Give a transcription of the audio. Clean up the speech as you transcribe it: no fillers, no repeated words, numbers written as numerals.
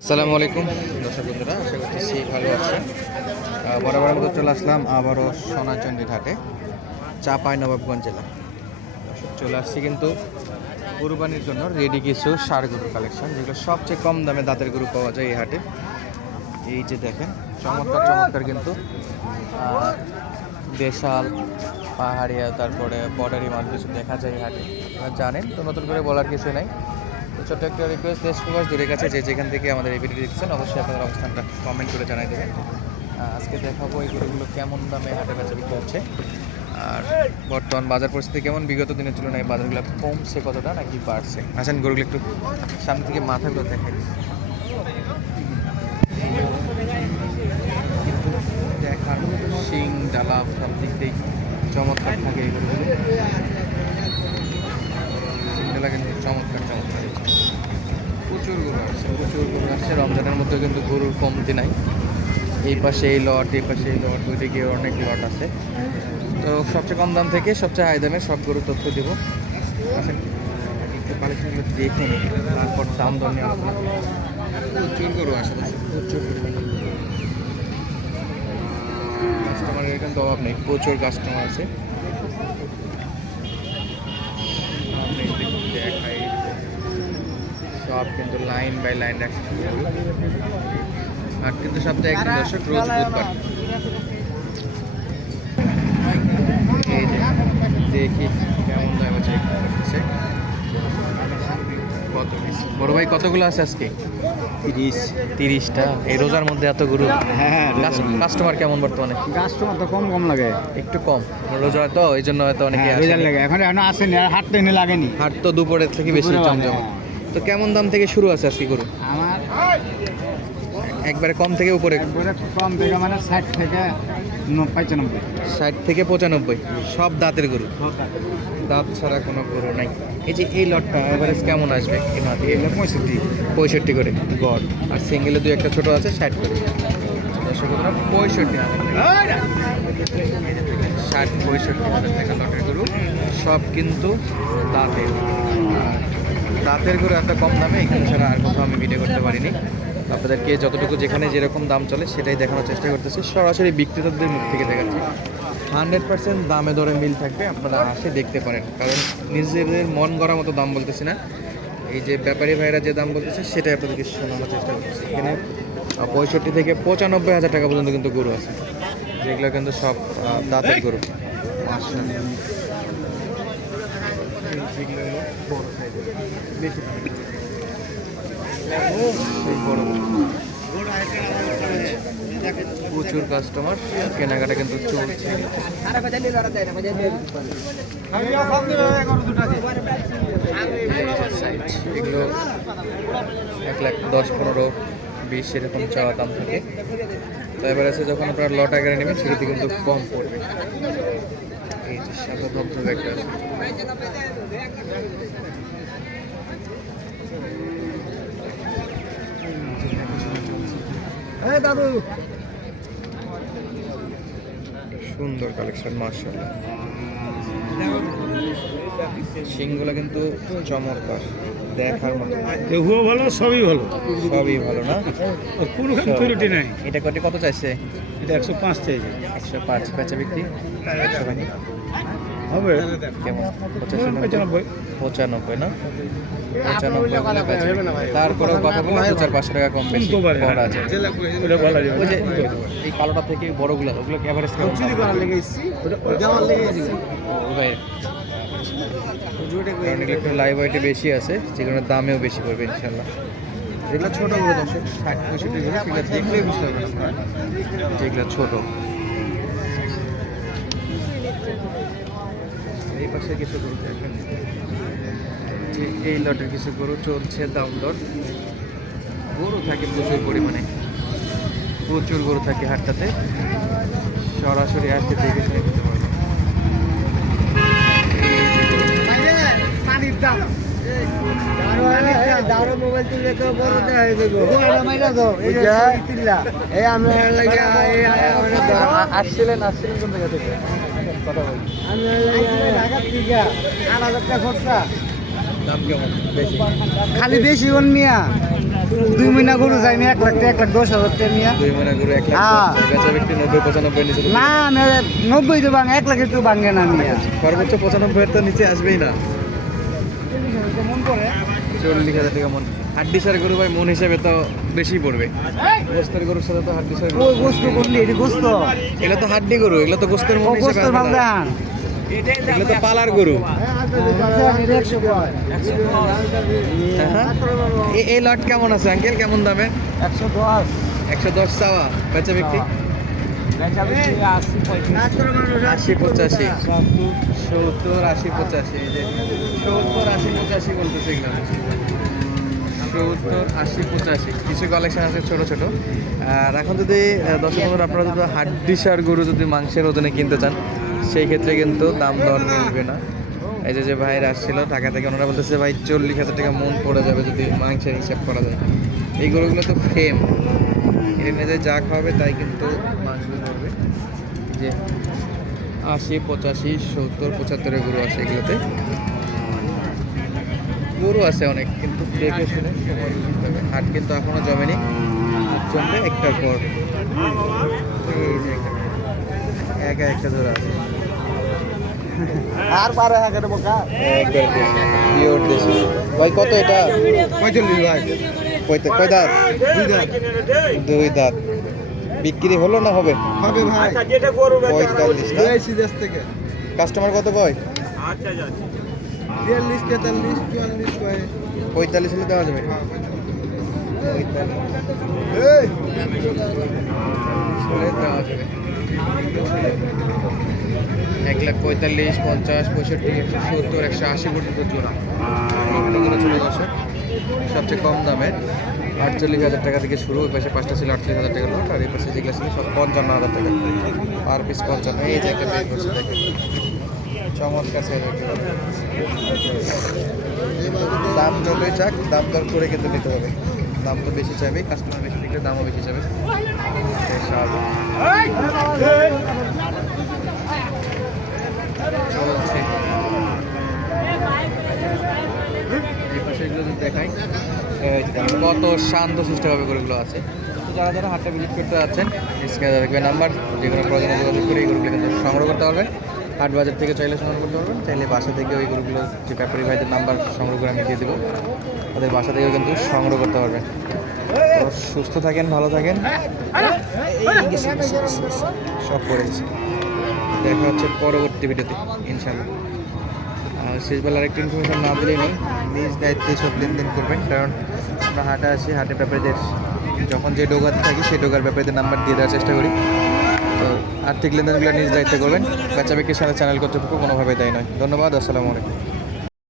আসসালামু আলাইকুম দর্শক বন্ধুরা, আশা করতেছি ভালো আছেন। বরাবর মতো চলে আসলাম আবারও সোনাচন্ডী ঘাটে, চাঁপাইনবাবগঞ্জ জেলা। দর্শক চলে আসছি কিন্তু কুরবানির জন্য রেডি কিছু ষাঁড় গরুর কালেকশন, যেগুলো সবচেয়ে কম দামে দাঁতের গরু পাওয়া যায় এই হাটে। এই যে দেখেন, চমৎকার চমৎকার কিন্তু দেশাল, পাহাড়িয়া, তারপরে বর্ডারি মাল কিছু দেখা যায় এই হাটে। আপনারা জানেন, তো নতুন করে বলার কিছু নাই। তো ছোট্ট একটা রিকোয়েস্ট, দেশ প্রবাস দূরের কাছে যে যেখান থেকে আমাদের এই ভিডিও দেখছেন, অবশ্যই আপনাদের অবস্থানটা কমেন্ট করে জানাই দেবেন। আজকে দেখাবো এই গরুগুলো কেমন দামে হাটে বেচা বিক্রি হচ্ছে, আর বর্তমান বাজার পরিস্থিতি কেমন, বিগত দিনের তুলনায় বাজারগুলো কমছে কতটা নাকি বাড়ছে। আসেন গরুগুলো একটু সামনে থেকে মাথাগুলো দেখাই। দেখার শিং ডালা সব দিক দিয়েই চমৎকার থাকে এই গরুগুলো। শিং ডালা কিন্তু চমৎকার চমৎকার, প্রচুর গরু আসছে রমজানের মধ্যে, কিন্তু গরুর কমতি নাই। এই পাশে এই লট, এই পাশে এই লট, ওইদিকে অনেক লট আছে। তো সবচেয়ে কম দাম থেকে সবচেয়ে হাই দামে সব গরুর তথ্য দেবো। আসেন একটু কালেকশনগুলো দেখুন, তারপর দাম দর নিয়ে আলোচনা করব। প্রচুর গরু আসে, প্রচুর কাস্টমারের এখানে তো অভাব নেই, প্রচুর কাস্টমার আছে। দেখাই সব কিন্তু লাইন বাই লাইন রাখছে, আর কিন্তু সপ্তাহে একদিন দর্শক, রোজ বুধবার। এই যে দেখি কেমন দাম আছে কত পিস। বড় ভাই কতগুলো আছে আজকে? 30টা। এই রোজার মধ্যে এত গরু? হ্যাঁ, কাস্টমার কেমন বর্তমানে? কাস্টমার তো কম লাগে, একটু কম, রোজা তো এই জন্য হয়তো অনেকে রোজার লাগে। এখন আসেনি, আর হাট তো এনে লাগেনি। হাট তো দুপুরের থেকে বেশি জমজমা। তো কেমন দাম থেকে শুরু আছে আজকে গরু? আমার একবারে কম থেকে উপরে? একবারে কম থেকে মানে 60 থেকে 95। 60 থেকে 95, সব দাঁতের গরু, দাঁত ছাড়া কোনো গরু নাই। এই যে এই লটটা এভারেজ কেমন আসবে? এই মাটি এগুলো 65 করে গড়, আর সিঙ্গেলে দুই একটা ছোট আছে 60 করে। দর্শক 65 হাজার, 60-65 হাজার টাকা লটের গরু, সব কিন্তু দাঁতের। দাঁতের গরু এত কম দামে এখানে ছাড়া আর কোথাও আমি ভিডিও করতে পারিনি। আপনাদেরকে যতটুকু যেখানে যেরকম দাম চলে সেটাই দেখানোর চেষ্টা করতেছি, সরাসরি বিক্রেতাদের মুখ থেকে দেখাচ্ছি। 100% দামে দরে মিল থাকবে, আপনারা আসে দেখতে পারেন, কারণ নিজেদের মন গড়া মতো দাম বলতেছি না। এই যে ব্যাপারী ভাইরা যে দাম বলতেছে সেটাই আপনাদেরকে শোনানোর চেষ্টা করতেছি। এখানে 65 থেকে 95 হাজার টাকা পর্যন্ত কিন্তু গরু আছে, যেগুলো কিন্তু সব দাঁতের গরু। বড় সাইজের বেশি বড়, প্রচুর কাস্টমার, কেনাকাটা কিন্তু চলছে। এগুলো 1,10,15,20 এরকম চাওয়া দাম থাকে। তো এবার আছে যখন আপনার লট আকারে নেবেন সেক্ষেত্রে কিন্তু কম পড়বে। এই যে সাদা ধবধবে একটা আছে, দাদু সুন্দর কালেকশন মাশাআল্লাহ। শিংগুলো কিন্তু চমৎকার, দেখার মতো। দেখুও ভালো, সবই ভালো, সবই ভালো না, কোনো ত্রুটি নাই। এটা কত চাইছে? এটা 105 চাইছে। 105 বেচা বিক্রি 100 ভাঙি হবে কেমন? 95। 95 না, 95 বলে বেচা। তারপরেও কথা বলে 4-5 টাকা কম বেশি করা আছে। ওই যে এই কালোটা থেকে বড়গুলো, ওগুলো কি এভারেজ কেমন? ভাই একটু লাইভ ওয়েটে বেশি আছে, যেগুলোর দামেও বেশি পড়বে ইনশাল্লাহ। যেগুলো ছোটো গরু দর্শক, 60-65 গরু, সেগুলো দেখলেই বুঝতে পারবেন আপনারা যেগুলো ছোটো। এই পাশে কিছু গরু দেখেন, যে এই লটের কিছু গরু চলছে দাম দর। গরু থাকে প্রচুর পরিমাণে, প্রচুর গরু থাকে হাটটাতে, সরাসরি আসতে দেখে শুনে নিতে পারবেন। আসছিলেন কোন জায়গা থেকে? কথা বলি, দাম কেমন? বেশি খালি বেশি কোন মিয়া 2 মহিনা গরু যাইনি 1,10,000 টাকা নিয়ে 2 মহিনা গরু 1 লাখ হ্যাঁ। বেচা বিক্রি 90-95 নিচে তো- না আমি 90 তো ভাঙ 1 লাখ একটু ভাঙে না নিয়ে সর্বোচ্চ 95 এর তো নিচে আসবেই না। মন করে 40,000 টাকা মন। হাড্ডি সার গরু ভাই মন হিসাবে তো বেশি পড়বে। গোস্তের গরুর সাথে তো হাড্ডি সার ওই গোস্ত করলি এটি গোস্ত এগুলো তো হাড্ডি গরু, এগুলো তো গোস্তের ও মন হিসাবে গোস্তের আসবে মাল না। দেন এগুলো তো পালার গরু। হ্যাঁ। এই লট কেমন আছে আঙ্কেল, কেমন দামে? 110 110 চাওয়া, বেচা বিক্রি 80-85, 70-80-85, এই যে 70-80-85 বলতেছে এগুলো। 70-80-85 কিছু কালেকশন আছে ছোট ছোট। আর এখন যদি দর্শক বন্ধুরা আপনারা যদি হাড্ডিসার গরু যদি মাংসের ওজনে কিনতে চান, সেই ক্ষেত্রে কিন্তু দাম দর মিলবে না। এই যে ভাইরা আসছিল ঢাকা থেকে, ওনারা বলতেছে ভাই 40,000 টাকা মন পড়ে যাবে যদি মাংসের হিসাব করা যায়। এই গরুগুলো তো ফ্রেম, এর মেঝে যা খাওয়াবে তাই কিন্তু মাংস ধরবে। যে 80-85-70-75 গরু আছে এগুলোতে। গরু আছে অনেক, কিন্তু দেখে শুনে সময় দিতে হবে। হাট কিন্তু এখনো জমেনি, জমবে একটার পর। এই যে একা একটা ধরে আছে, আর 12,000 টাকা একবার দেশি, পিওর দেশি। ভাই কত এটা? 45 ভাই কয় দাঁত? 2 দাম 2 দাঁত। বিক্রি হলো না হবে? হবে ভাই 45 না? এই সিদেশ থেকে কাস্টমার কত কয়? 43 43 44 কয় 45 হলে দেওয়া যাবে। 45 এই হলে দেওয়া যাবে। 1,45,000, 50, 65, 170, 180 পর্যন্ত জোড়া। এগুলো চলে গেছে সবচেয়ে কম দামে 48,000 টাকা থেকে শুরু। ওই পাশে 5টা ছিল 38,000 টাকা লোট, আর এই পাশে যেগুলো ছিল সব 55,000 টাকা পার পিস। 55, এই যে একটা বের করছে দেখেন, চমৎকার সেল হচ্ছে। দাম যতই চাক, দাম দর করে কিন্তু নিতে হবে। দাম তো বেশি চাইবে, কাস্টমার বেশি দিলে দামও বেশি চাইবে, এটাই স্বাভাবিক। চলছে এই পাশে এগুলো যদি দেখাই, এই যে দেখেন কত শান্ত সুষ্ঠুভাবে গরুগুলো আছে। তো যারা যারা হাটটা ভিজিট করতে যাচ্ছেন, স্ক্রিনে দেখবে নাম্বার, যে কোনো প্রয়োজনে যোগাযোগ করে এই গরুগুলো কিন্তু সংগ্রহ করতে পারবেন। হাট বাজার থেকে চাইলে সংগ্রহ করতে পারবেন, চাইলে বাসা থেকে ওই গরুগুলো যে ব্যাপারী ভাইদের নাম্বার সংগ্রহ করে আমি দিয়ে দেবো, ওদের বাসা থেকেও কিন্তু সংগ্রহ করতে পারবেন। তো সুস্থ থাকেন, ভালো থাকেন, সব করে গেছে। দেখা হচ্ছে পরবর্তী ভিডিওতে ইনশাআল্লাহ। আর শেষবেলার একটা ইনফরমেশন না দিলেই নেই, নিজ দায়িত্বে সব লেনদেন করবেন। কারণ আমরা হাটে আসি, হাটের ব্যাপারীদের যখন যে ডোগাতে থাকি সেই ডোগার ব্যাপারীদের নাম্বার দিয়ে দেওয়ার চেষ্টা করি। তো আর্থিক লেনদেনগুলো নিজ দায়িত্বে করবেন। বেচা বিক্রির সাথে চ্যানেল কর্তৃপক্ষ কোনোভাবে দায়ী নয়। ধন্যবাদ, আসসালামু আলাইকুম।